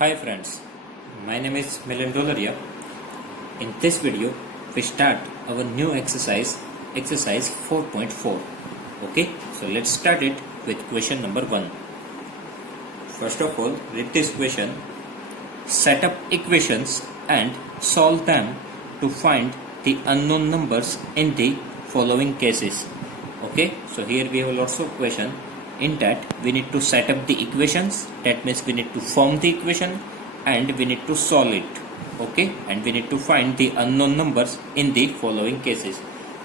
Hi friends, my name is Milan. In this video, we start our new exercise 4.4. Okay, so let's start it with question number 1. First of all, read this question. Set up equations and solve them to find the unknown numbers in the following cases. Okay, so here we have lots of question. In that we need to set up the equations, that means we need to form the equation and we need to solve it. Okay, and we need to find the unknown numbers in the following cases.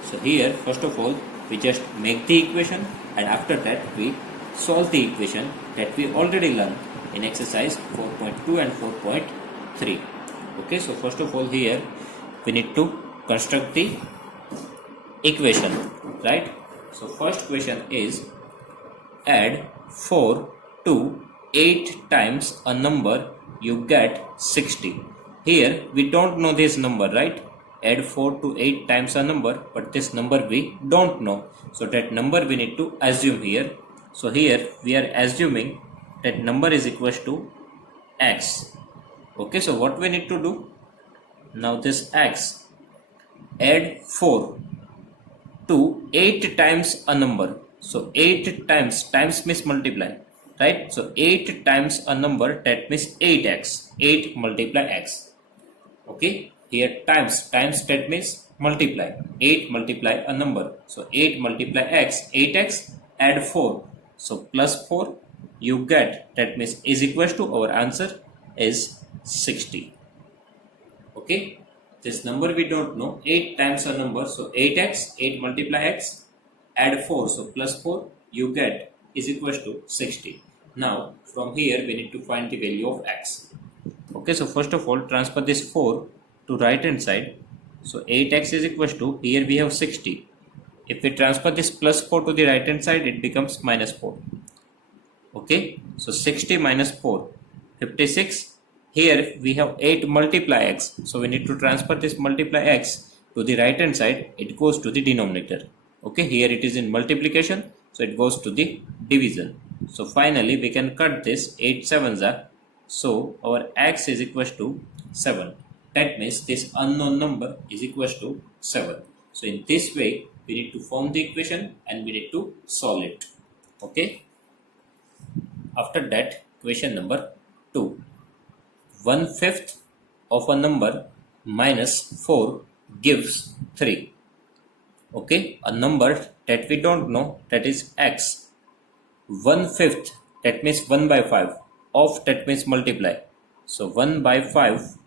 So here first of all we just make the equation and after that we solve the equation that we already learned in exercise 4.2 and 4.3. Okay, so first of all here we need to construct the equation, right? So first question is add 4 to 8 times a number, you get 60. Here we don't know this number, right? Add 4 to 8 times a number, but this number we don't know. So that number we need to assume here. So here we are assuming that number is equal to x. Okay, so what we need to do? Now this x, add 4 to 8 times a number. So 8 times means multiply, right? So 8 times a number, that means 8x. 8 multiply x. Okay, here times that means multiply. 8 multiply a number. So 8 multiply x, 8x, add 4. So plus 4 you get, that means is equal to, our answer is 60. Okay, this number we don't know. 8 times a number, so 8x, 8 multiply x, add 4, so plus 4 you get is equal to 60. Now from here we need to find the value of x. Okay, so first of all transfer this 4 to right hand side. So 8x is equal to, here we have 60. If we transfer this plus 4 to the right hand side, it becomes minus 4. Okay, so 60 minus 4, 56. Here we have 8 multiply x. So we need to transfer this multiply x to the right hand side. It goes to the denominator. Okay, here it is in multiplication, so it goes to the division. So finally we can cut this 8 sevens are. So our x is equal to 7. That means this unknown number is equal to 7. So in this way we need to form the equation and we need to solve it. Okay. After that, question number 2. 1/5 of a number minus 4 gives 3. Okay, a number that we don't know, that is x. 1/5, that means 1 by 5. Of, that means multiply. So 1 by 5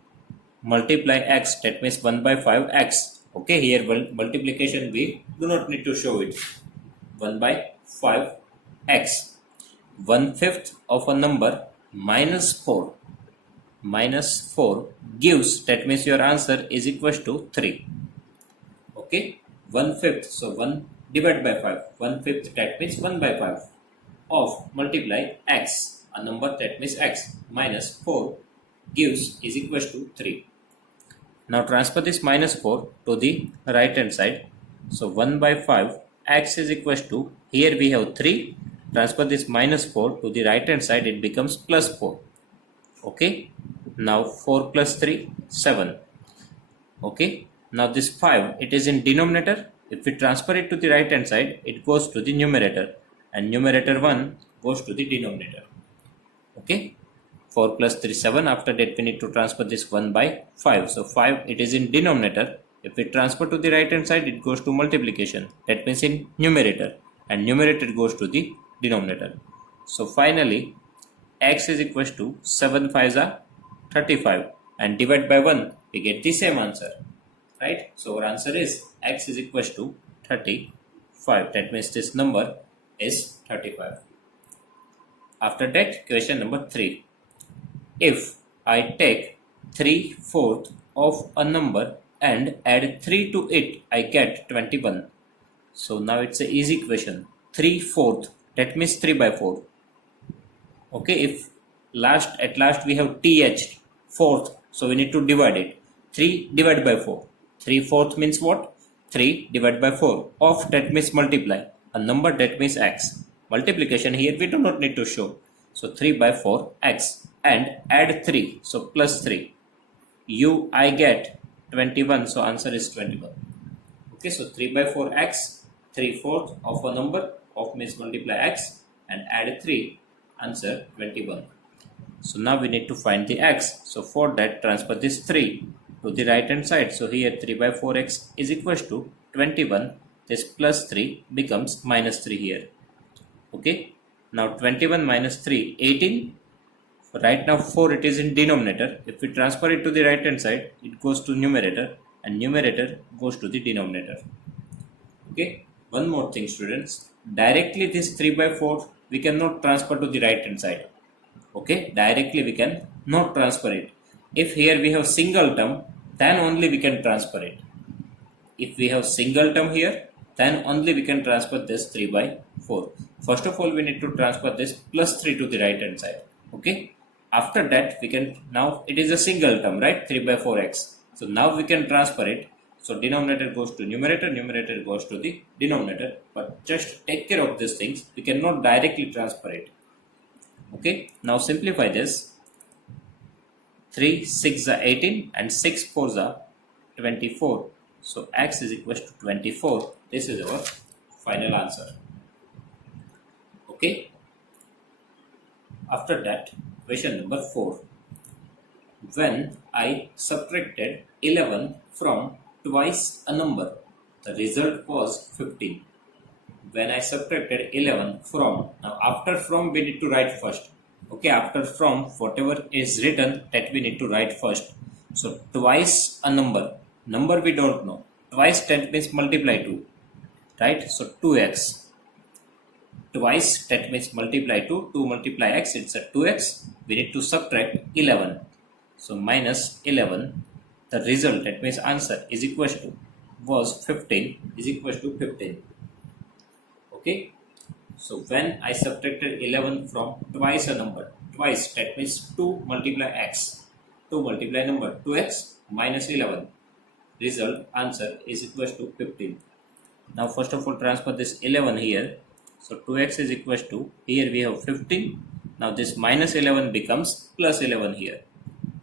multiply x, that means 1 by 5 x. Okay, here multiplication we do not need to show it. 1 by 5 x. 1/5 of a number minus 4. Minus 4 gives, that means your answer is equal to 3. Okay, 1/5, so 1 divided by 5. 1/5, that means 1 by 5 of multiply x, a number that means x, minus 4 gives is equal to 3. Now transfer this minus 4 to the right hand side. So 1 by 5 x is equal to, here we have 3. Transfer this minus 4 to the right hand side, it becomes plus 4. Okay, now 4 plus 3, 7. Okay, now this 5, it is in denominator. If we transfer it to the right hand side, it goes to the numerator and numerator 1 goes to the denominator. Okay, 4 plus 3, 7. After that we need to transfer this 1 by 5. So 5, it is in denominator. If we transfer to the right hand side, it goes to multiplication. That means in numerator, and numerator goes to the denominator. So finally x is equal to 7 5s are 35 and divide by 1, we get the same answer, right? So our answer is x is equal to 35. That means this number is 35. After that, question number 3. If I take 3/4 of a number and add 3 to it, I get 21. So now it's an easy question. 3/4, that means 3 by 4. Okay, if at last we have th, fourth, so we need to divide it. 3 divided by 4. 3/4 means what? 3 divided by 4. Of, that means multiply. A number, that means x. Multiplication here we do not need to show. So 3 by 4 x. and add 3, so plus 3. I get 21, so answer is 21. Okay, so 3 by 4 x, 3/4 of a number of means multiply x and add 3, answer 21. So now we need to find the x. So for that, transfer this 3 to the right hand side. So here 3 by 4x is equals to 21. This plus 3 becomes minus 3 here. Okay, now 21 minus 3, 18. So right now 4 it is in denominator. If we transfer it to the right hand side, it goes to numerator and numerator goes to the denominator. Okay, one more thing students, directly this 3 by 4 we cannot transfer to the right hand side. Okay, directly we can not transfer it. If here we have single term, then only we can transfer it. If we have single term here, then only we can transfer this 3 by 4. First of all, we need to transfer this plus 3 to the right hand side. Okay, after that we can, now it is a single term, right? 3 by 4x. So now we can transfer it. So denominator goes to numerator, numerator goes to the denominator. But just take care of these things. We cannot directly transfer it. Okay, now simplify this. 3 6 are 18 and 6 4s are 24. So x is equal to 24. This is our final answer. Okay. After that, question number 4. When I subtracted 11 from twice a number, the result was 15. When I subtracted 11 from, now after from we need to write first. Okay, after from, whatever is written, that we need to write first. So twice a number we don't know. Twice, that means multiply 2, right? So 2x. Twice, that means multiply 2. 2 multiply x, it's a 2x. We need to subtract 11. So minus 11. The result, that means answer, is equal to, was 15, is equal to 15. Okay. So when I subtracted 11 from twice a number, twice, that means 2 multiply x. 2 multiply number 2x minus 11. Result, answer, is equal to 15. Now first of all, transfer this 11 here. So 2x is equal to, here we have 15. Now this minus 11 becomes plus 11 here.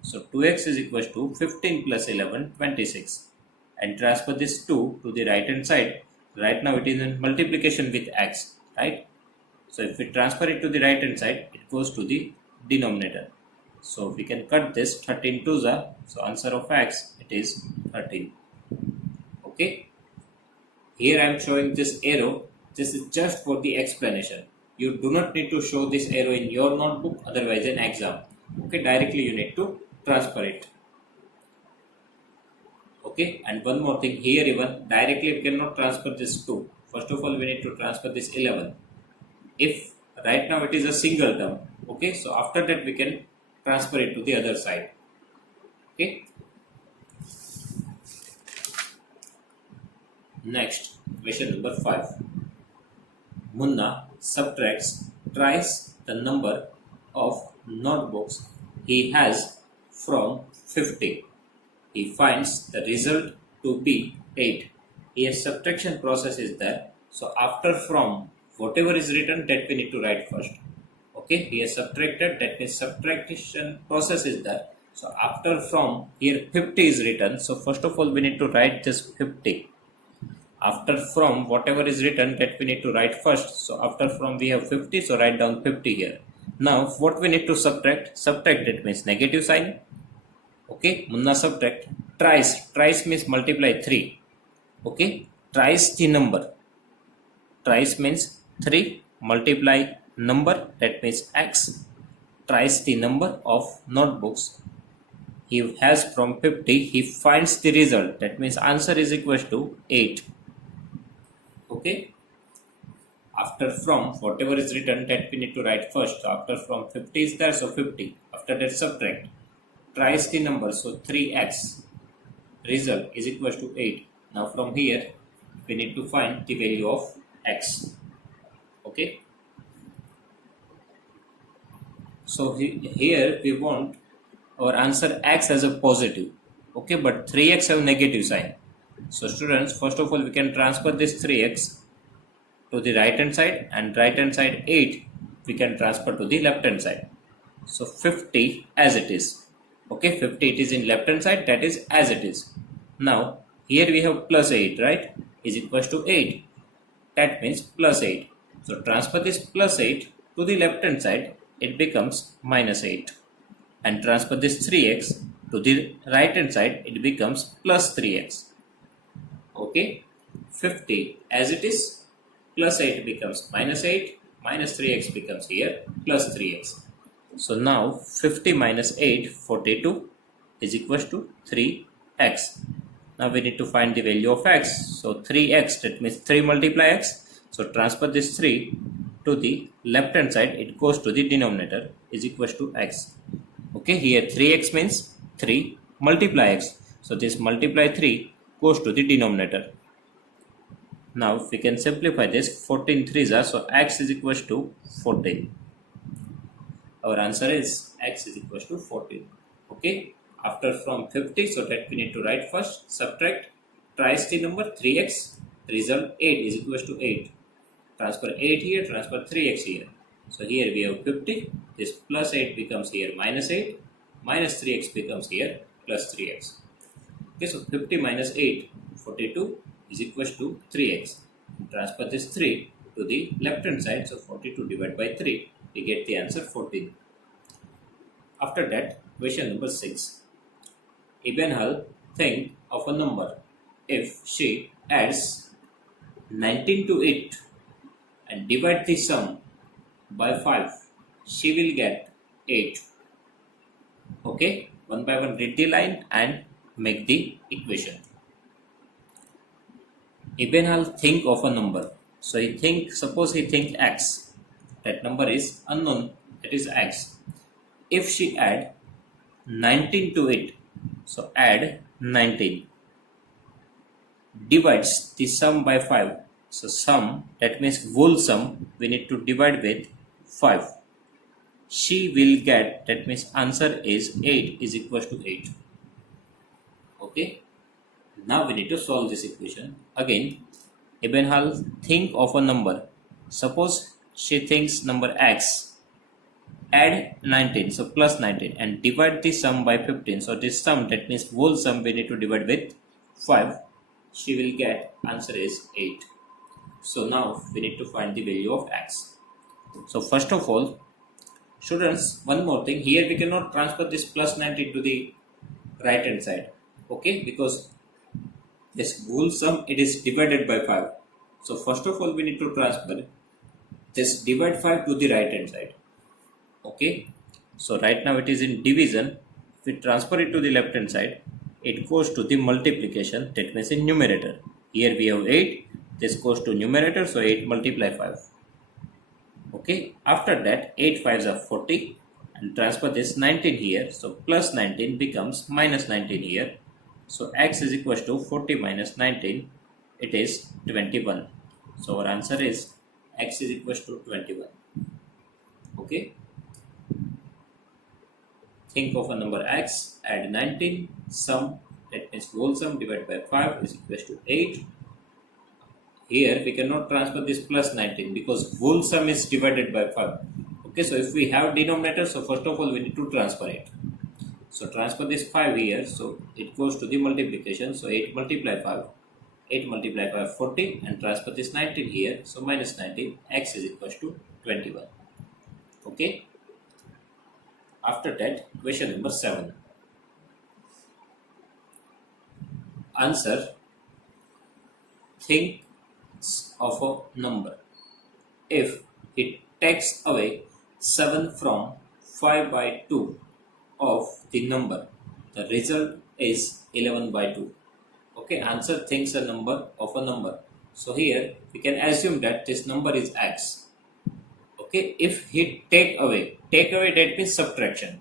So 2x is equal to 15 plus 11, 26. And transfer this 2 to the right hand side. Right now it is in multiplication with x, right? So if we transfer it to the right hand side, it goes to the denominator. So we can cut this 13 2s are. So answer of x, it is 13. Okay. Here I am showing this arrow. This is just for the explanation. You do not need to show this arrow in your notebook, otherwise in exam. Okay, directly you need to transfer it. Okay, and one more thing, here even directly we cannot transfer this 2. First of all, we need to transfer this 11. If right now it is a single term, okay, so after that we can transfer it to the other side. Okay. Next, question number 5. Munna subtracts twice the number of notebooks he has from 50. He finds the result to be 8. Here subtraction process is there. So after from, whatever is written, that we need to write first. Okay, here subtracted, that means subtraction process is there. So after from, here 50 is written. So first of all, we need to write this 50. After from, whatever is written, that we need to write first. So after from we have 50, so write down 50 here. Now what we need to subtract? Subtract, that means negative sign. Okay, Munna subtract. Twice means multiply 3. Okay, twice the number. Twice means 3 multiply number, that means x. Twice the number of notebooks he has from 50. He finds the result, that means answer is equal to 8. Okay. After from, whatever is written, that we need to write first. So after from 50 is there, so 50. After that subtract. Twice the number, so 3x. Result is equal to 8. Now from here, we need to find the value of x. Okay. So here we want our answer x as a positive. Okay, but 3x have negative sign. So students, first of all, we can transfer this 3x to the right hand side, and right hand side 8 we can transfer to the left hand side. So 50 as it is. Okay, 50 it is in left hand side, that is as it is. Now here we have plus 8, right, is equals to 8. That means plus 8. So transfer this plus 8 to the left hand side, it becomes minus 8. And transfer this 3x to the right hand side, it becomes plus 3x. Okay, 50 as it is, plus 8 becomes minus 8, minus 3x becomes here plus 3x. So now 50 minus 8, 42 is equals to 3x. Now we need to find the value of x. So 3x, that means 3 multiply x. So transfer this 3 to the left hand side, it goes to the denominator, is equals to x. Okay, here 3x means 3 multiply x. So this multiply 3 goes to the denominator. Now we can simplify this. 14 3s are, so x is equals to 14. Our answer is x is equals to 14. Okay, after from 50, so that we need to write first, subtract twice the number 3x, result 8 is equals to 8. Transfer 8 here, transfer 3x here. So here we have 50, this plus 8 becomes here minus 8, minus 3x becomes here plus 3x. Okay, so 50 minus 8, 42 is equals to 3x. Transfer this 3 to the left hand side, so 42 divided by 3, we get the answer 14. After that, question number 6. Ebenhal think of a number. If she adds 19 to it and divide the sum by 5, she will get 8. Okay, one by one read the line and make the equation. Ebenhal think of a number. So suppose he think x. That number is unknown, that is x. If she add 19 to it, so add 19. Divides the sum by 5. So sum, that means whole sum, we need to divide with 5. She will get, that means answer is 8 is equals to 8. Okay. Now we need to solve this equation. Again, Ebenhal think of a number. Suppose she thinks number x. Add 19, so plus 19, and divide the sum by 15. So this sum, that means whole sum, we need to divide with 5. She will get answer is 8. So now we need to find the value of x. So first of all, students, one more thing, here we cannot transfer this plus 19 to the right hand side. Okay, because this whole sum, it is divided by 5. So first of all, we need to transfer this divide 5 to the right hand side. Okay, so right now it is in division. If we transfer it to the left hand side, it goes to the multiplication, that means in numerator. Here we have 8, this goes to numerator, so 8 multiply 5. Okay, after that 8 5s are 40 and transfer this 19 here, so plus 19 becomes minus 19 here. So x is equals to 40 minus 19, it is 21. So our answer is x is equals to 21. Okay. Think of a number x, add 19, sum, that means whole sum divided by 5 is equals to 8. Here we cannot transfer this plus 19 because whole sum is divided by 5. Okay, so if we have denominator, so first of all we need to transfer it. So transfer this 5 here, so it goes to the multiplication, so 8 multiply 5, 8 multiply 5 40, and transfer this 19 here, so minus 19, x is equals to 21. Okay. After that, question number 7. Answer, think of a number. If it takes away 7 from 5 by 2 of the number, the result is 11 by 2. Okay, answer thinks a number of a number. So here we can assume that this number is x. Okay, if he take away that means subtraction.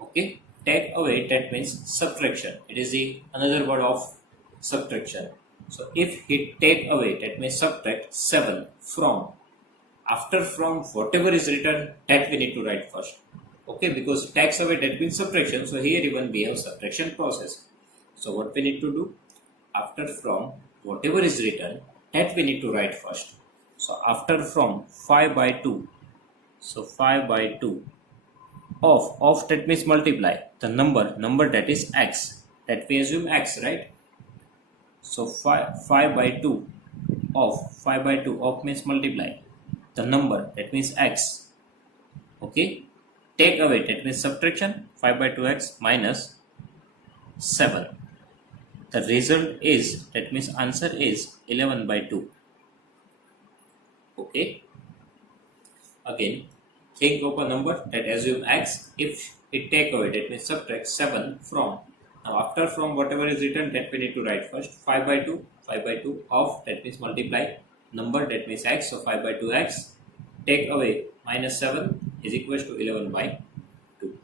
Okay, take away, that means subtraction. It is the another word of subtraction. So if he take away, that means subtract 7 from. After from, whatever is written, that we need to write first. Okay, because takes away, that means subtraction. So here even we have subtraction process. So what we need to do? After from, whatever is written, that we need to write first. So after from 5 by 2. So 5 by 2. of that means multiply the number that is x, that we assume x, right? So 5 by 2 of 5 by 2 of means multiply the number that means x. Okay, take away that means subtraction 5 by 2x minus 7. The result is, that means answer is 11 by 2. Okay, again think of a number that assume x. If it take away, that means subtract 7 from, now after from whatever is written, that we need to write first 5 by 2 of, that means multiply number that means x, so 5 by 2x, take away minus 7 is equals to 11 by 2.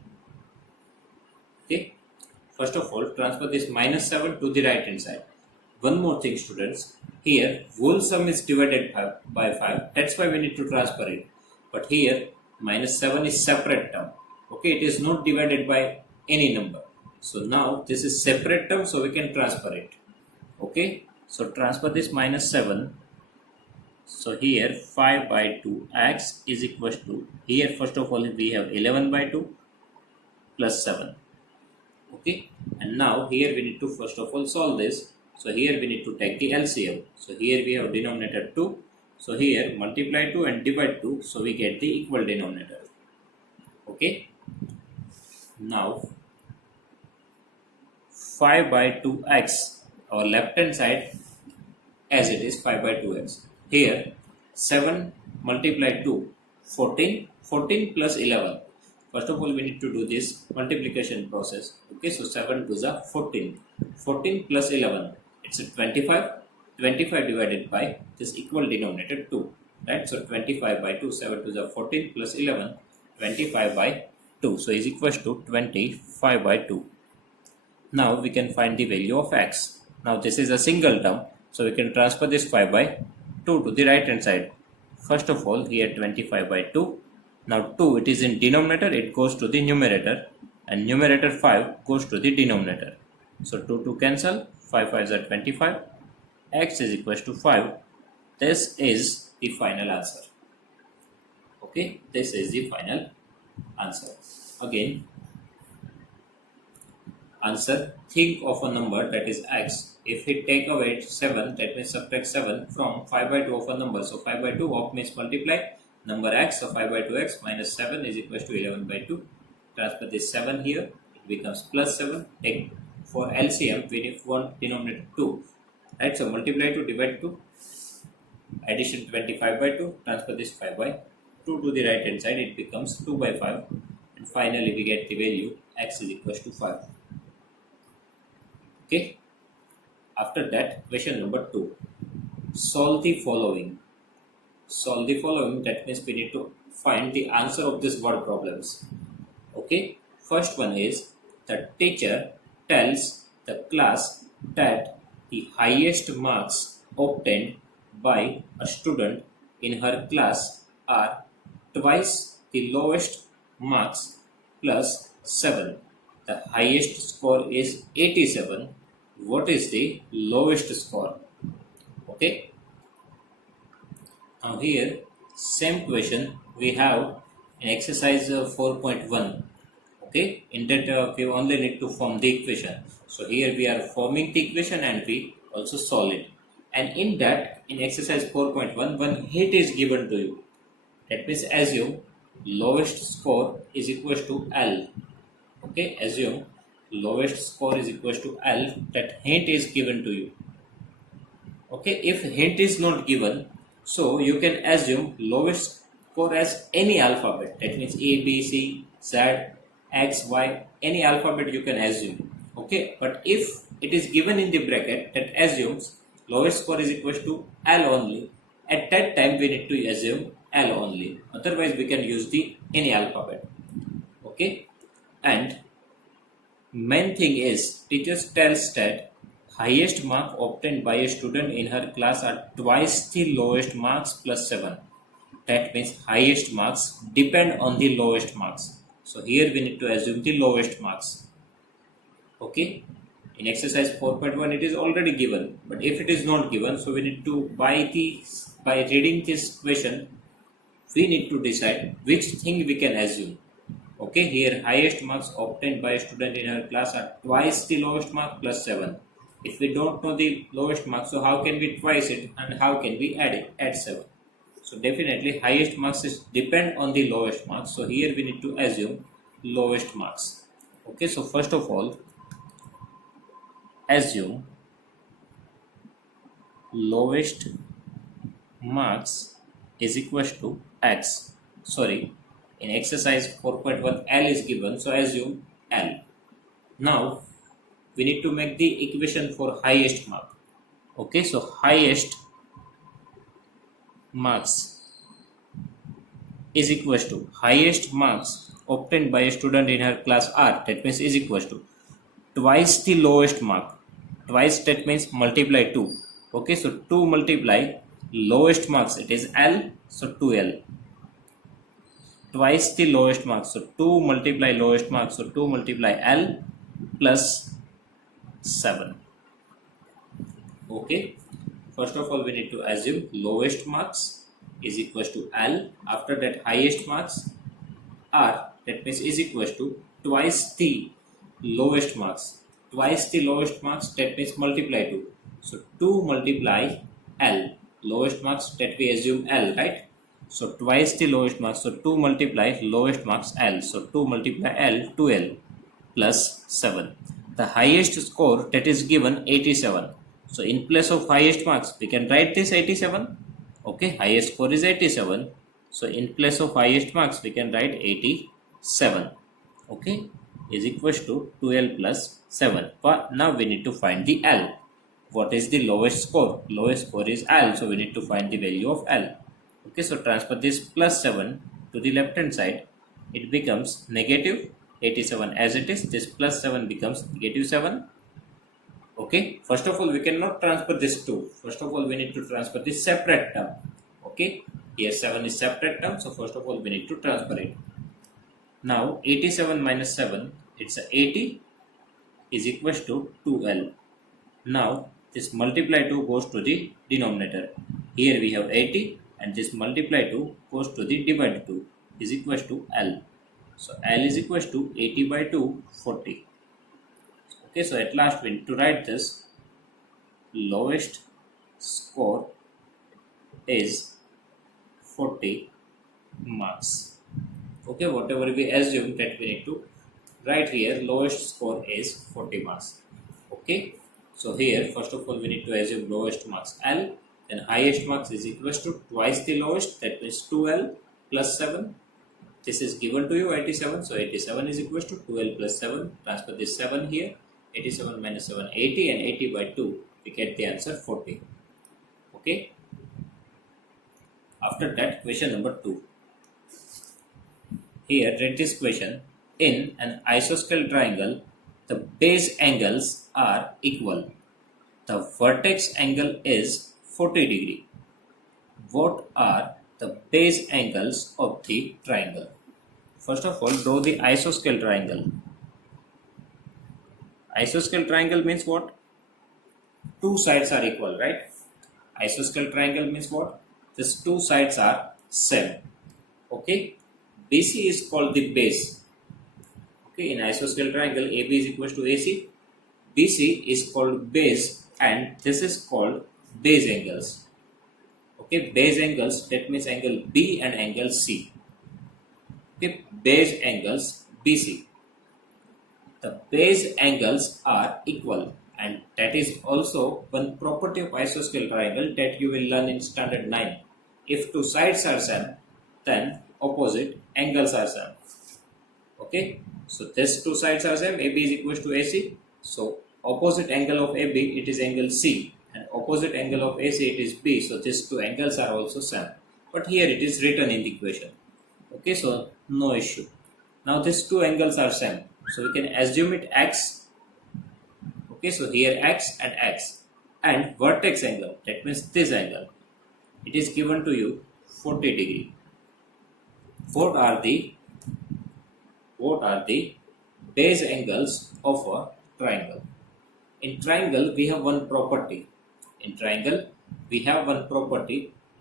Okay, first of all transfer this minus 7 to the right hand side. One more thing students, here whole sum is divided by 5, that's why we need to transfer it, but here minus 7 is separate term. Okay, it is not divided by any number, so now this is separate term, so we can transfer it. Okay, so transfer this minus 7. So here 5 by 2x is equals to, here first of all we have 11 by 2 plus 7. Okay, and now here we need to first of all solve this. So here we need to take the LCM. So here we have denominator 2. So here multiply 2 and divide 2. So we get the equal denominator. Okay, now 5 by 2x, our left hand side as it is 5 by 2x. Here 7 multiply 2, 14, 14 plus 11. First of all we need to do this multiplication process. Okay, so 7 to the 14, 14 plus 11, it's a 25, 25 divided by this equal denominator 2, right? So 25 by 2, 7 to the 14 plus 11, 25 by 2, so is equals to 25 by 2. Now we can find the value of x. Now this is a single term, so we can transfer this 5 by 2 to the right hand side. First of all here 25 by 2, now 2 it is in denominator, it goes to the numerator, and numerator 5 goes to the denominator. So 2 to cancel, 5 5s are 25, x is equals to 5. This is the final answer. Okay, this is the final answer. Again, answer, think of a number that is x. If we take away 7, that means subtract 7 from 5 by 2 of a number. So 5 by 2 of means multiply number x, so 5 by 2x minus 7 is equals to 11 by 2. Transfer this 7 here, it becomes plus 7. Take for LCM, we need one denominator 2. Right, so multiply 2, divide 2, addition 25 by 2, transfer this 5 by 2 to the right hand side, it becomes 2 by 5. And finally we get the value x is equals to 5. Okay. After that, question number 2. Solve the following. Solve the following, that means we need to find the answer of these word problems. Okay. First one is, the teacher tells the class that the highest marks obtained by a student in her class are twice the lowest marks plus 7. The highest score is 87. What is the lowest score? Okay. Now here same question we have in exercise 4.1. Okay, in that we only need to form the equation. So here we are forming the equation and we also solve it. And in that, in exercise 4.1, one hint is given to you. That means assume lowest score is equals to L. Okay, assume lowest score is equals to L. That hint is given to you. Okay, if hint is not given, so you can assume lowest score as any alphabet. That means A, B, C, Z, X, Y, any alphabet you can assume. Okay, but if it is given in the bracket that assumes lowest score is equals to L only, at that time we need to assume L only. Otherwise we can use the any alphabet. Okay, and main thing is teacher tells that highest mark obtained by a student in her class are twice the lowest marks plus 7. That means highest marks depend on the lowest marks. So here we need to assume the lowest marks. Okay. In exercise 4.1 it is already given, but if it is not given, so we need to by reading this question, we need to decide which thing we can assume. Okay, here highest marks obtained by a student in her class are twice the lowest mark plus 7. If we don't know the lowest mark, so how can we twice it and how can we add it? Add 7. So definitely highest marks is depend on the lowest marks. So here we need to assume lowest marks. Okay, so first of all, assume lowest marks is equals to x. Sorry, in exercise 4.1 L is given, so assume L. Now we need to make the equation for highest mark. Okay, so highest marks is equals to highest marks obtained by a student in her class R, that means is equals to twice the lowest mark. Twice, that means multiply 2. Okay, so 2 multiply lowest marks, it is L, so 2L. Twice the lowest marks, so 2 multiply lowest marks, so 2 multiply L plus 7. Okay, first of all we need to assume lowest marks is equals to L. After that highest marks R, that means is equals to twice the lowest marks. Twice the lowest marks, that means multiply 2. So 2 multiply L. Lowest marks, that we assume L, right? So twice the lowest marks, so 2 multiply lowest marks L. So 2 multiply L, 2L plus 7. The highest score, that is given 87. So in place of highest marks, we can write this 87. Okay, highest score is 87. So in place of highest marks, we can write 87. Okay, is equals to 2L plus 7. But now we need to find the L. What is the lowest score? Lowest score is L. So we need to find the value of L. Okay, so transfer this plus 7 to the left hand side. It becomes negative 87 as it is. This plus 7 becomes negative 7. Okay, first of all we cannot transfer this 2. First of all we need to transfer this separate term. Okay, here 7 is separate term, so first of all we need to transfer it. Now 87 minus 7, it's a 80 is equals to 2L. Now this multiply 2 goes to the denominator. Here we have 80 and this multiply 2 goes to the divide 2 is equals to L. So L is equals to 80 by 2, 40. Okay, so at last we need to write this lowest score is 40 marks. Okay, whatever we assume that we need to write here, lowest score is 40 marks. Okay, so here first of all we need to assume lowest marks L, then highest marks is equals to twice the lowest, that means 2L plus 7. This is given to you 87, so 87 is equals to 2L plus 7. Transfer this 7 here. 87 minus 7, 80, and 80 by 2, we get the answer 40. Okay. After that, question number 2. Here, read this question. In an isosceles triangle, the base angles are equal. The vertex angle is 40 degree. What are the base angles of the triangle? First of all, draw the isosceles triangle. Isosceles triangle means what? Two sides are equal, right? Isosceles triangle means what? These two sides are same. Okay. BC is called the base. Okay. In isosceles triangle, AB is equals to AC. BC is called base, and this is called base angles. Okay. Base angles, that means angle B and angle C. Okay. Base angles BC. The base angles are equal, and that is also one property of isosceles triangle that you will learn in standard 9. If two sides are same, then opposite angles are same. Okay, so these two sides are same. AB is equals to AC. So opposite angle of AB, it is angle C, and opposite angle of AC, it is B. So these two angles are also same. But here it is written in the equation. Okay, so no issue. Now these two angles are same. So we can assume it X. Okay, so here X, and vertex angle, that means this angle, it is given to you 40 degree. What are the base angles of a triangle? In triangle we have one property.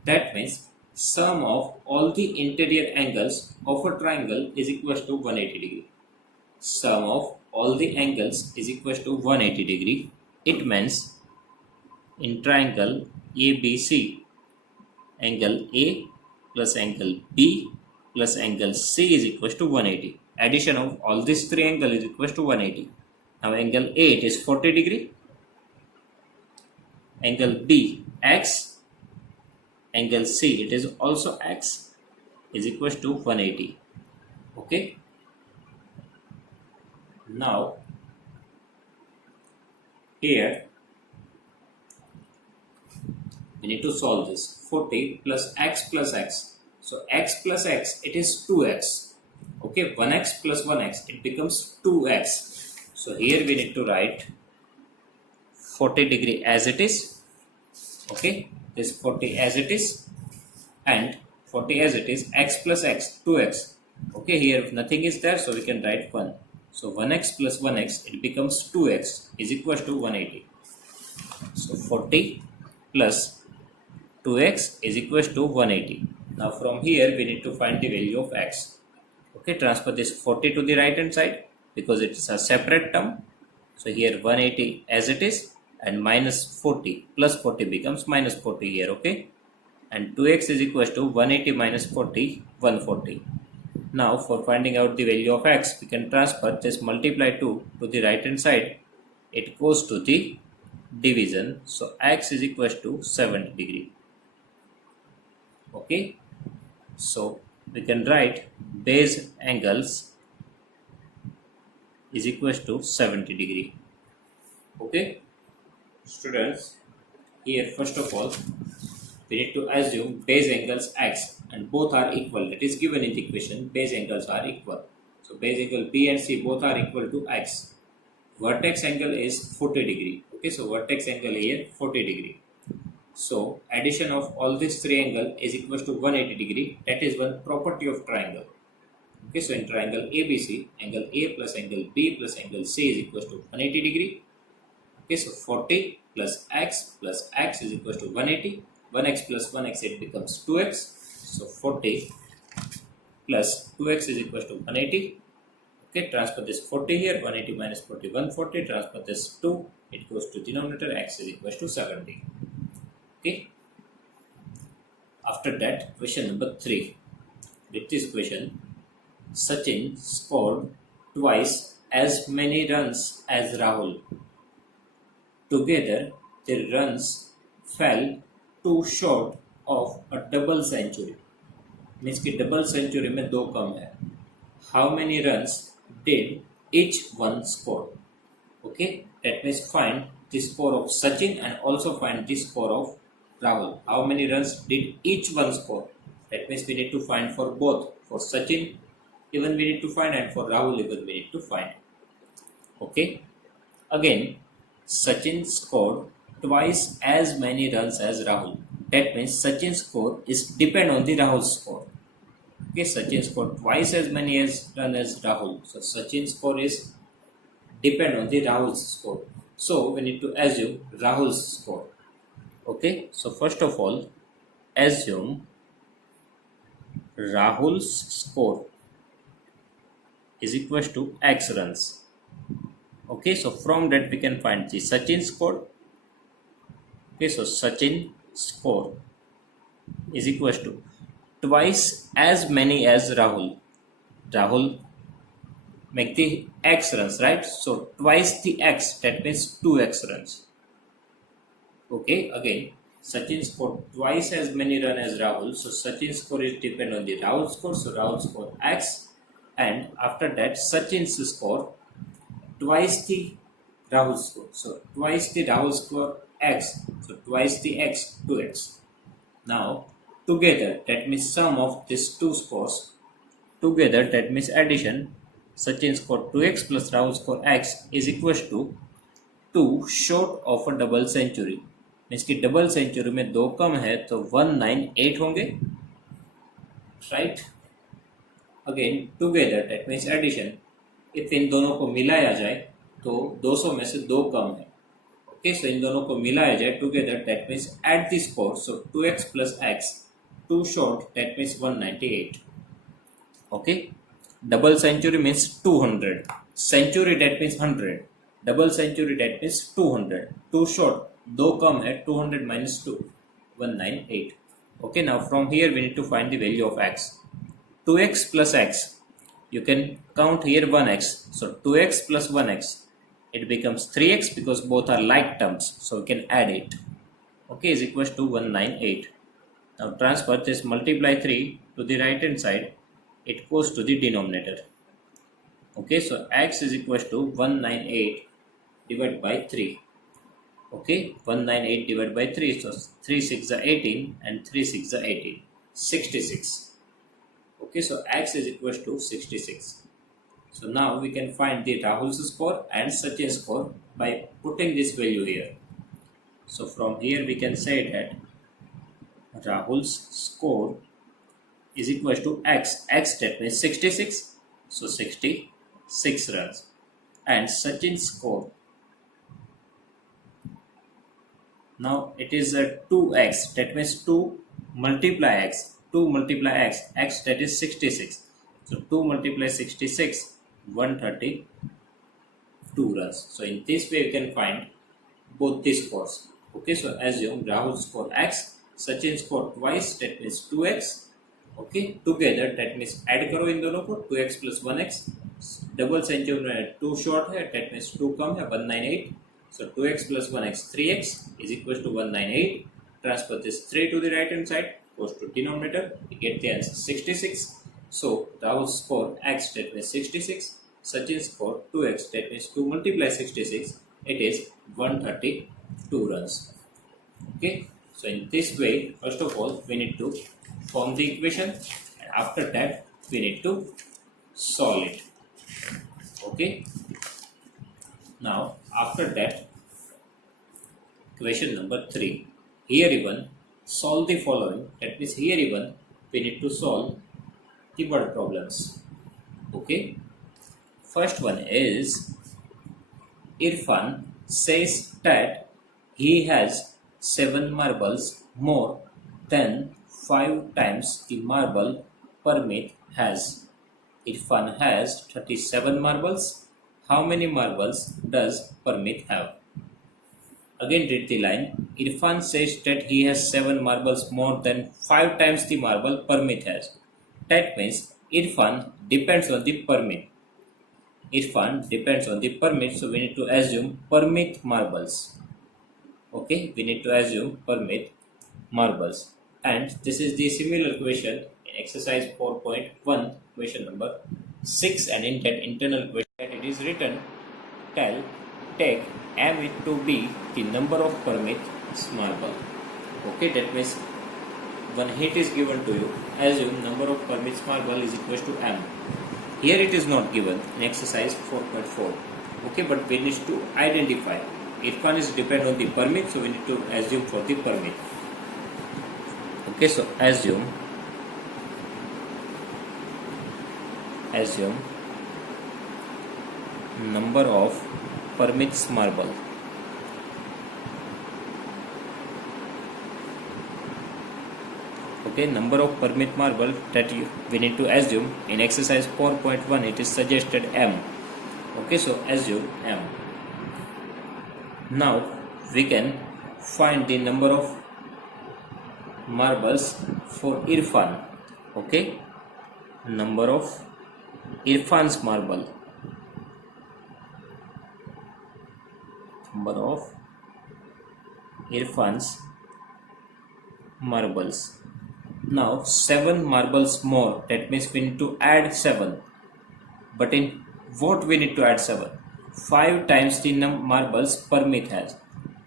That means sum of all the interior angles of a triangle is equal to 180 degree. Sum of all the angles is equal to 180 degree. It means in triangle ABC, angle A plus angle B plus angle C is equal to 180. Addition of all these three angles is equal to 180. Now angle A, it is 40 degree. Angle B, X. Angle C, it is also X, is equal to 180. Okay. Now here we need to solve this. 40 plus x. So x plus x, it is 2x. Okay, 1x plus 1x, it becomes 2x. So here we need to write 40 degree as it is. Okay, this 40 as it is, and 40 as it is, x plus x, 2x. Okay, here nothing is there, so we can write 1. So 1x plus 1x, it becomes 2x is equal to 180. So 40 plus 2x is equal to 180. Now from here we need to find the value of x. Okay, transfer this 40 to the right hand side because it is a separate term. So here 180 as it is, and minus 40 plus 40 becomes minus 40 here. Okay, and 2x is equal to 180 minus 40, 140. Now for finding out the value of x, we can transfer this multiply 2 to the right hand side. It goes to the division. So x is equal to 70 degree. Okay, so we can write base angles is equal to 70 degree. Okay, students, here first of all we need to assume base angles x and both are equal. That is given in the equation, base angles are equal. So base angle B and C both are equal to x. Vertex angle is 40 degree. Okay, so vertex angle here 40 degree. So addition of all these three angles is equal to 180 degree. That is one property of triangle. Okay, so in triangle ABC, angle A plus angle B plus angle C is equal to 180 degree. Okay, so 40 plus x is equal to 180. 1x plus 1x, it becomes 2x. So 40 plus 2x is equal to 180. Okay, transfer this 40 here, 180 minus 40, 140. Transfer this 2, it goes to denominator, x is equal to 70. Okay. After that, question number 3. With this question, Sachin scored twice as many runs as Rahul. Together, their runs fell too short of a double century. Means कि double century में 2 कम है. How many runs did each one score? Okay, that means find the score of Sachin and also find the score of Rahul. How many runs did each one score? That means we need to find for both. For Sachin, even we need to find, and for Rahul, even we need to find. Okay. Again, Sachin scored twice as many runs as Rahul. That means Sachin's score is depend on the Rahul's score. Okay, Sachin scored twice as many runs as Rahul. So Sachin's score is depend on the Rahul's score. So we need to assume Rahul's score. Okay, so first of all, assume Rahul's score is equal to x runs. Okay, so from that we can find the Sachin score. Okay, so Sachin score is equal to twice as many as Rahul. Rahul make the x runs, right? So twice the x, that means 2x runs. Okay, again, Sachin scored twice as many runs as Rahul. So Sachin's score is depend on the Rahul score. So Rahul score x, and after that Sachin's score twice the Rahul score. So twice the Rahul score x. So twice the x, 2x. Now together, that means sum of these two scores. Together, that means addition. Sachin score 2x plus Rahul score x is equal to 2 short of a double century. Means कि double century में 2 कम है तो 198 होंगे, right. Again together, that means addition. If इन दोनों को मिलाया जाए तो 200 में से 2 कम है. ओके, सो इन दोनों को मिलाया जाए together, that means at the score. So 2x plus x 2 short, that means 198. Okay, double century means 200. Century, that means 100. Double century, that means 200. 2 short, दो कम है, 200 minus 2, 198. Okay, now from here we need to find the value of x. 2x plus x, you can count here 1x, so 2x plus 1x, it becomes 3x because both are like terms, so we can add it. Okay, is equals to 198. Now transfer this, multiply 3 to the right hand side, it goes to the denominator. Okay, so x is equals to 198 divided by 3. Okay, 198 divided by 3, so 3 6 are 18 and 3 6 are 18, 66. Okay, so x is equals to 66. So now we can find the Rahul's score and Sachin's score by putting this value here. So from here we can say that Rahul's score is equals to x. X, that means 66. So 66 runs. And Sachin's score, now it is a 2x. That means 2 multiply x. 2 multiply x. X, that is 66. So 2 multiply 66, 132 runs. So in this way you can find both these scores. Okay, so assume Rahul score x, Sachin score twice, that means 2x. Okay, together, that means add करो इन दोनों को, 2x plus 1x. Double century में 2 short है, that means 2 कम है, 198. So 2x plus 1x, 3x is equals to 198. Transfer this 3 to the right hand side, goes to denominator, we get the answer 66. So Rahul's score x, that means 66. Sachin's score 2x, that means 2 multiply 66, it is 132 runs. Okay, so in this way, first of all, we need to form the equation, and after that we need to solve it. Okay, now after that, question number 3, here even solve the following. That means here even we need to solve the word problems. Okay, first one is Irfan says that he has 7 marbles more than 5 times the marble Parmit has. Irfan has 37 marbles. How many marbles does Parmit have? Again read the line. Irfan says that he has 7 marbles more than 5 times the marble Parmit has. That means Irfan depends on the Parmit. Irfan depends on the Parmit, so we need to assume Parmit marbles. Okay, we need to assume Parmit marbles. And this is the similar question in exercise 4.1, question number 6, and in that internal question it is written, take M it to be the number of Parmit's marble. Okay, that means one hit is given to you, assume number of Parmit's marble is equal to M. Here it is not given in exercise 4.4. Okay, but we need to identify. Irfan is depend on the Parmit, so we need to assume for the Parmit. Okay, so assume number of Parmit's marble. Okay, number of Parmit marble that we need to assume in exercise 4.1, it is suggested M. Okay, so assume M. Now we can find the number of marbles for Irfan. Okay, number of Irfan's marble. Number of Irfan's marbles. Now 7 marbles more, that means we need to add 7. But in what we need to add 7? 5 times the marbles Parmit has.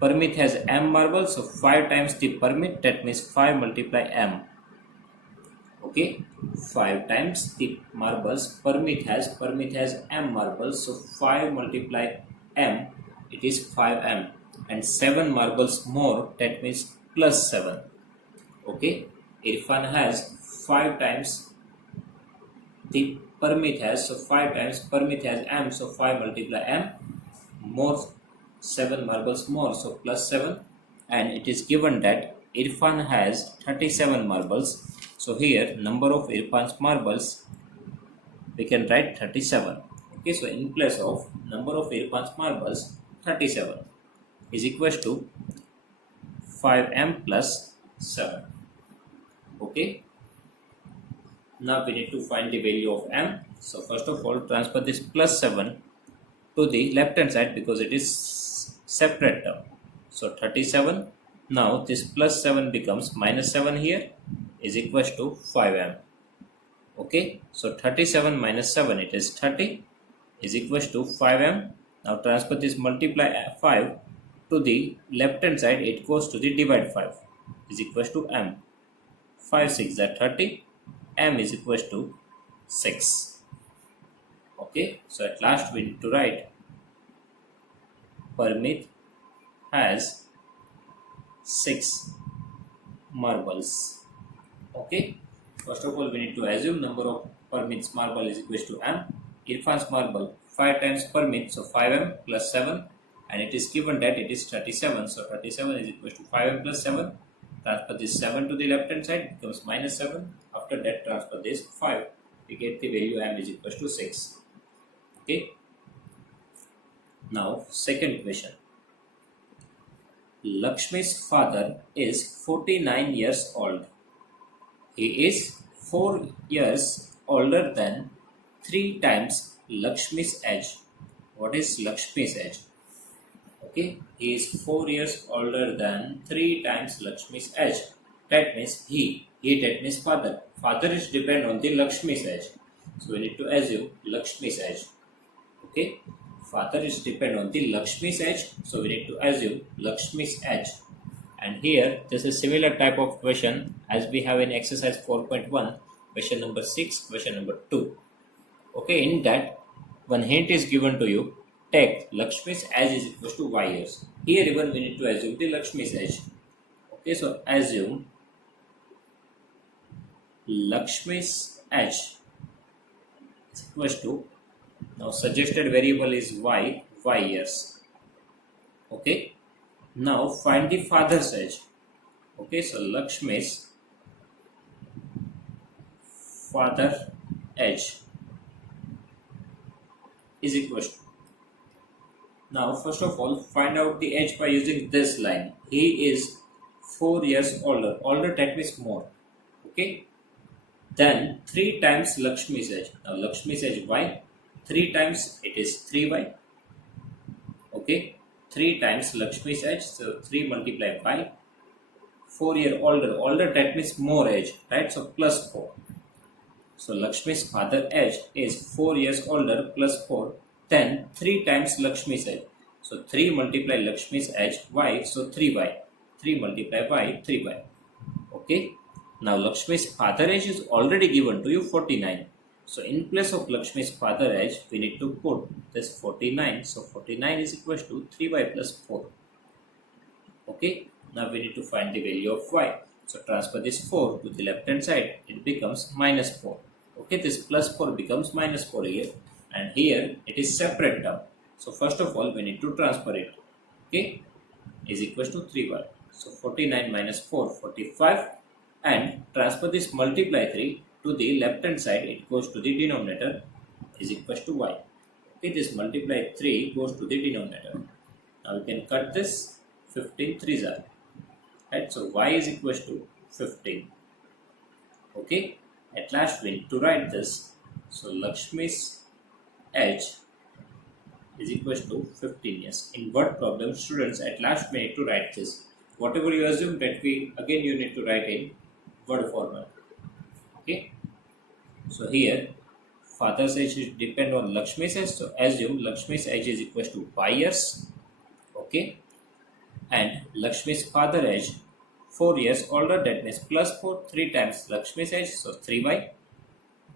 Parmit has M marbles, so 5 times the Parmit, that means 5 multiply M. Okay, 5 times the marbles Parmit has M marbles, so 5 multiply M, it is 5M, and 7 marbles more, that means plus 7. Okay, Irfan has 5 times the Parmit has, so 5 times Parmit has M, so 5 multiply M, more 7 marbles more, so plus 7, and it is given that Irfan has 37 marbles. So here number of Irfan's marbles, we can write 37. Okay, so in place of number of Irfan's marbles 37 is equals to 5m plus 7. Okay, now we need to find the value of m. So first of all, transfer this plus 7 to the left hand side because it is separate term. So 37. Now this plus 7 becomes minus 7 here is equals to 5m. Okay, so 37 minus 7, it is 30 is equals to 5m. Now transfer this multiply 5 to the left hand side, it goes to the divide 5 is equals to m. 5 6 are 30, m is equals to 6. Okay, so at last we need to write Parmit has 6 marbles. Okay, first of all we need to assume number of Parmit's marble is equals to m. Irfan's marble 5 times Parmit, so 5m plus 7, and it is given that it is 37, so 37 is equals to 5m plus 7. Transfer this 7 to the left hand side, becomes minus 7. After that transfer this 5, we get the value m is equals to 6. Okay. Now second question. Lakshmi's father is 49 years old. He is 4 years older than 3 times Lakshmi's age. What is Lakshmi's age? Okay, he is 4 years older than 3 times Lakshmi's age. That means he that means father. Father is depend on the Lakshmi's age. So we need to assume Lakshmi's age. Okay, father is depend on the Lakshmi's age. So we need to assume Lakshmi's age. And here this is similar type of question as we have in exercise 4.1, question number 6, question number 2. Okay, in that one hint is given to you. Take Lakshmi's age is equal to y years. Here even we need to assume the Lakshmi's age. Okay, so assume Lakshmi's age is equal to, now suggested variable is y years. Okay, now find the father's age. Okay, so Lakshmi's father age is equal to, now first of all find out the age by using this line. He is 4 years older. Older that means more. Okay, then 3 times Lakshmi's age. Now Lakshmi's age y, 3 times it is 3y. Okay, 3 times Lakshmi's age, so 3 multiplied by 4 year older that means more age, right? So plus 4. So Lakshmi's father age is 4 years older plus 4, then 3 times Lakshmi's age. So 3 multiply Lakshmi's age y, so 3y. 3 multiply y, 3y. Okay. Now Lakshmi's father age is already given to you 49. So in place of Lakshmi's father age, we need to put this 49. So 49 is equal to 3y plus 4. Okay. Now we need to find the value of y. So transfer this 4 to the left hand side. It becomes minus 4. Okay. This plus 4 becomes minus 4 here. And here it is separate term. So first of all we need to transfer it. Okay. Is equal to 3y. So 49 minus 4, 45. And transfer this multiply 3 to the left hand side, it goes to the denominator is equal to y. Okay, this multiply 3 goes to the denominator. Now we can cut this, 15 3s are. Right, so y is equal to 15. Okay, at last we need to write this. So Lakshmi's age is equal to 15 years. In word problem, students, at last we need to write this. Whatever you assume that again you need to write in word format. Okay, so here father's age is depend on Lakshmi's age, so assume Lakshmi's age is equal to y years. Okay, and Lakshmi's father age 4 years older, that means plus 4, 3 times Lakshmi's age, so 3y.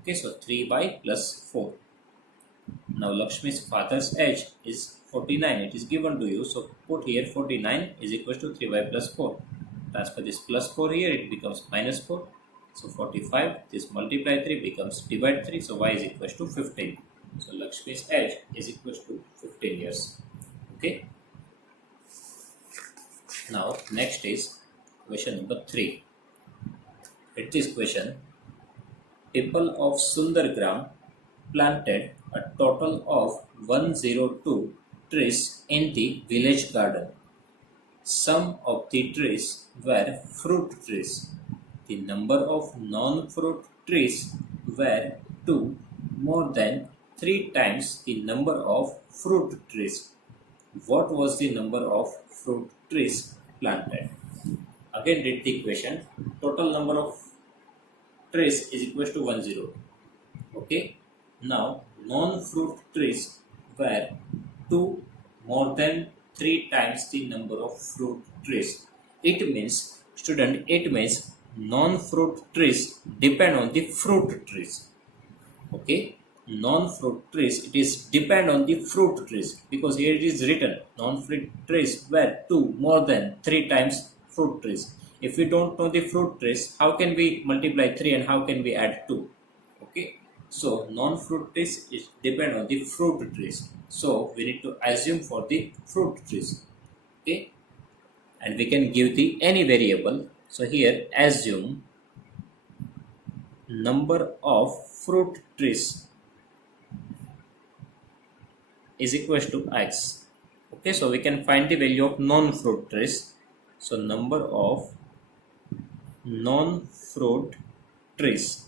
Okay, so 3y plus 4. Now Lakshmi's father's age is 49, it is given to you, so put here 49 is equal to 3y plus 4. Transfer this plus 4 here, it becomes minus 4. So 45, this multiply 3 becomes divide 3, so y is equal to 15. So Lakshmi's age is equal to 15 years. Okay. Now next is question number 3. It is question. People of Sundargram planted a total of 102 trees in the village garden. Some of the trees were fruit trees. The number of non-fruit trees were 2, more than 3 times the number of fruit trees. What was the number of fruit trees planted? Again read the equation. Total number of trees is equal to 102. Okay. Now non-fruit trees were 2, more than 3 times the number of fruit trees. It means, student, it means non-fruit trees depend on the fruit trees. Okay, non-fruit trees, it is depend on the fruit trees, because here it is written non-fruit trees were 2, more than 3 times fruit trees. If we don't know the fruit trees, how can we multiply 3 and how can we add 2? Okay, so non-fruit trees is depend on the fruit trees, so we need to assume for the fruit trees. Okay, and we can give the any variable. So here assume number of fruit trees is equal to x. Okay, so we can find the value of non-fruit trees. So number of non-fruit trees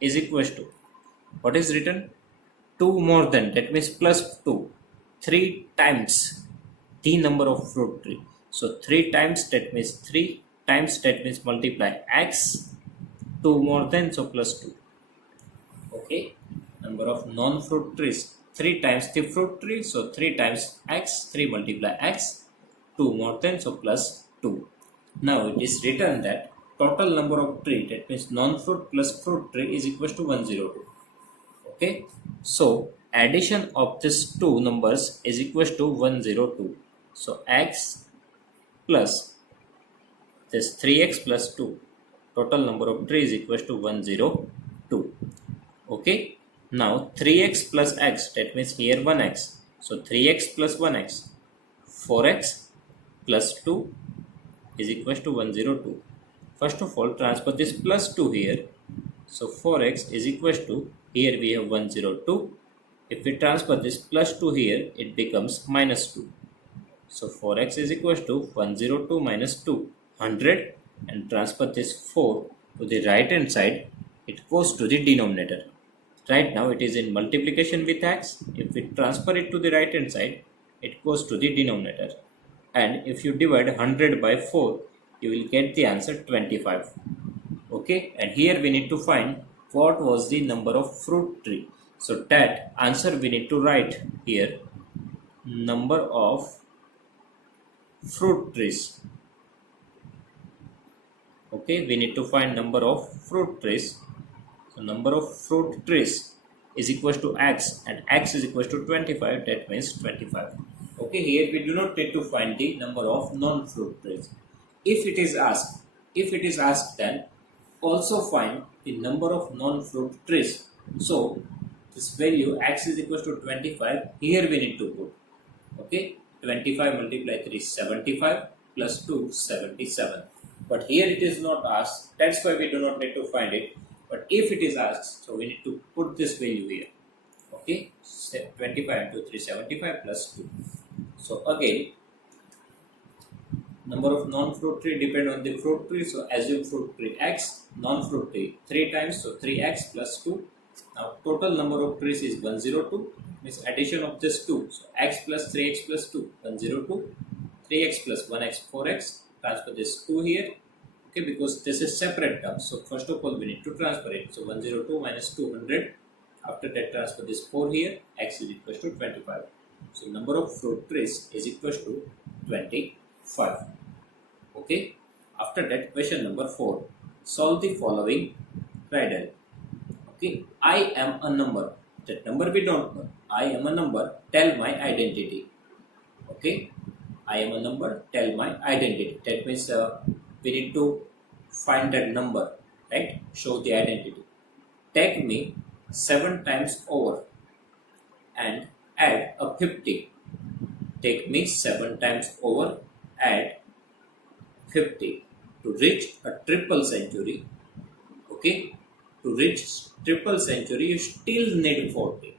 is equal to, what is written? 2 more than, that means plus 2, 3 times the number of fruit tree. So 3 times, that means 3 times, that means multiply x, 2 more than, so plus 2. Okay, number of non-fruit trees, 3 times the fruit tree, so 3 times x, 3 multiply x, 2 more than, so plus 2. Now it is written that total number of tree, that means non-fruit plus fruit tree, is equal to 102. Okay, so addition of these two numbers is equal to 102. So x plus this 3x plus 2, total number of tree is equal to 102. Okay, now 3x plus x, that means here 1x. So 3x plus 1x, 4x plus 2 is equal to 102. First of all, transfer this plus 2 here. So 4x is equal to, here we have 102. If we transfer this plus 2 here, it becomes minus 2. So 4x is equal to 102 minus 2, 100, and transfer this 4 to the right hand side, it goes to the denominator. Right now it is in multiplication with x. If we transfer it to the right hand side, it goes to the denominator. And if you divide 100 by 4, you will get the answer 25. Okay, and here we need to find what was the number of fruit tree. So that answer we need to write here, number of fruit trees. Okay, we need to find number of fruit trees. So number of fruit trees is equal to x, and x is equal to 25, that means 25. Okay, here we do not need to find the number of non-fruit trees. If it is asked, then also find the number of non-fruit trees. So this value x is equal to 25, here we need to put. Okay, 25 multiplied 3 is 75, plus 2 77. But here it is not asked, that's why we do not need to find it. But if it is asked, so we need to put this value here. Okay, 25 into 3 75 plus 2. So again, number of non-fruit tree depend on the fruit tree, so assume fruit tree x, non-fruit tree 3 times, so 3x plus 2. Now total number of trees is 102, means addition of this 2, so x plus 3x plus 2, 102, 3x plus 1x 4x, transfer this 2 here. Okay, because this is separate term, so first of all we need to transfer it. So 102 minus 200, after that transfer this 4 here, x is equal to 25. So number of fruit trees is equal to 25. Okay, after that question number 4, solve the following riddle. Okay, I am a number, that number we don't know. I am a number, tell my identity. Okay, I am a number, tell my identity. That means we need to find that number, right? Show the identity. Take me 7 times over and add a 50. Take me 7 times over, add 50. to reach a triple century, okay, to reach triple century, you still need 40.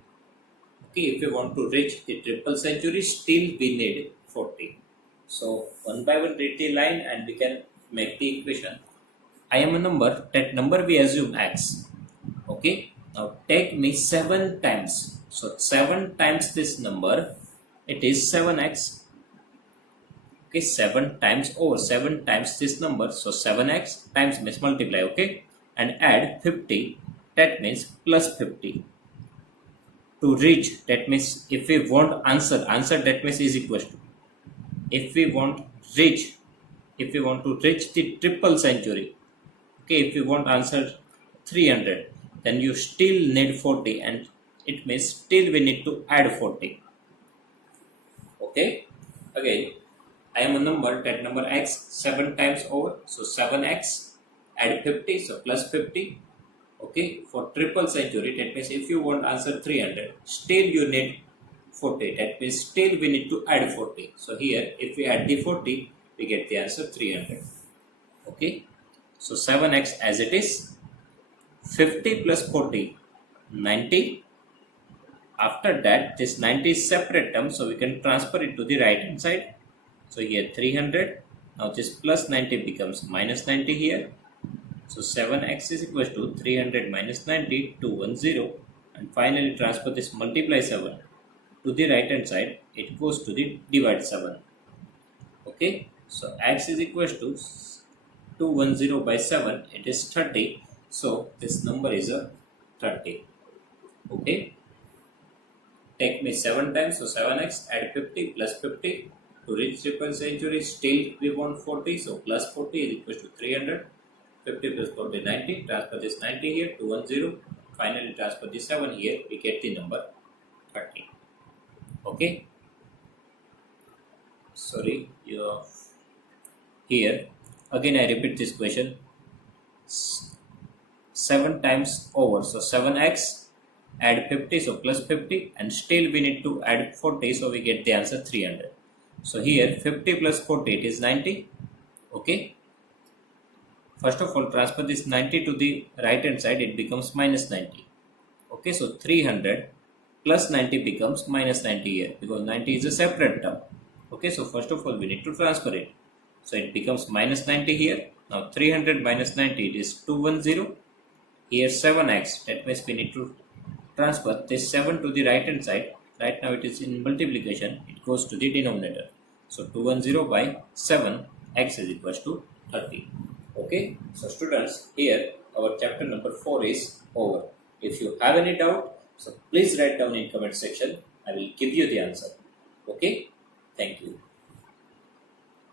Okay, if you want to reach the triple century, still we need 40. So one by one read the line and we can make the equation. I am a number, that number we assume x. Okay, now take me 7 times. So 7 times this number, it is 7x. Okay, 7 times over 7 times this number. So 7x times means multiply, okay, and add 50, that means plus 50. To reach, that means if we want answer that means is equals to, if we want reach, if we want to reach the triple century, okay, if you want answer 300, then you still need 40, and it means still we need to add 40. Okay, again, I am a number, that number x 7 times over, so 7x, add 50, so plus 50. Okay, for triple century, that means if you want answer 300, still you need 40, that means still we need to add 40. So here, if we add the 40, we get the answer 300. Okay, so 7x as it is, 50 plus 40, 90. After that, this 90 is separate term, so we can transfer it to the right hand side. So here 300, now this plus 90 becomes minus 90 here. So 7x is equal to 300 minus 90, 210, and finally transfer this multiply 7 to the right hand side, it goes to the divide 7. Okay, so x is equal to 210 by 7, it is 30, so this number is a 30. Okay, take me 7 times, so 7x, add 50 plus 50 to reach triple century, still we want 40, so plus 40 is equal to 300. 50 plus 40, 90, transfer this 90 here, 210, finally transfer this 7 here, we get the number 30. Okay, sorry, here, again I repeat this question, 7 times over, so 7x, add 50, so plus 50, and still we need to add 40, so we get the answer 300. So here, 50 plus 40, it is 90, okay. First of all, transfer this 90 to the right hand side, it becomes minus 90. Okay, so 300 plus 90 becomes minus 90 here, because 90 is a separate term. Okay, so first of all, we need to transfer it. So it becomes minus 90 here. Now 300 minus 90, it is 210. Here 7x, that means we need to transfer this 7 to the right hand side. Right now it is in multiplication, it goes to the denominator. So 210 by 7, x is equal to 30. Okay, so students, here our chapter number 4 is over. If you have any doubt, so please write down in comment section. I will give you the answer. Okay, thank you.